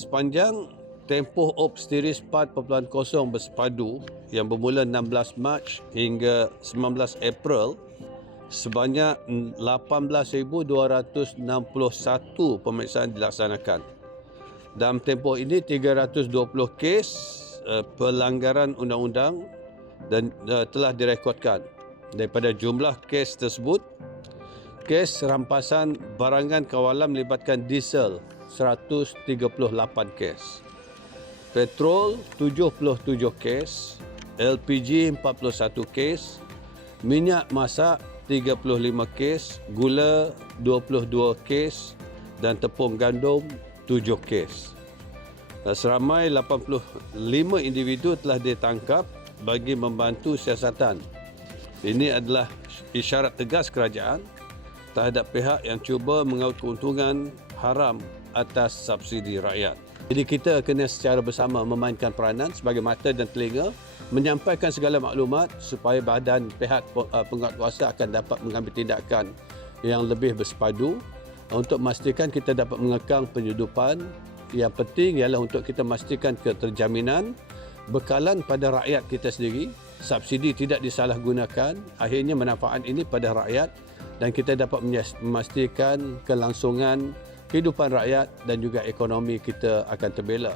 sepanjang tempoh OPS Series 4.0 bersepadu yang bermula 16 Mac hingga 19 April, sebanyak 18,261 pemeriksaan dilaksanakan. Dalam tempoh ini 320 kes pelanggaran undang-undang dan telah direkodkan. Daripada jumlah kes tersebut, kes rampasan barangan kawalan melibatkan diesel 138 kes, petrol 77 kes, LPG 41 kes, minyak masak 35 kes, gula 22 kes dan tepung gandum 7 kes. Seramai 85 individu telah ditangkap bagi membantu siasatan. Ini adalah isyarat tegas kerajaan terhadap pihak yang cuba mengaut keuntungan haram atas subsidi rakyat. Jadi kita kena secara bersama memainkan peranan sebagai mata dan telinga, menyampaikan segala maklumat supaya badan pihak penguatkuasa akan dapat mengambil tindakan yang lebih bersepadu untuk memastikan kita dapat mengekang penyeludupan. Yang penting ialah untuk kita memastikan keterjaminan bekalan pada rakyat kita sendiri, subsidi tidak disalahgunakan, akhirnya manfaat ini pada rakyat dan kita dapat memastikan kelangsungan kehidupan rakyat dan juga ekonomi kita akan terbela.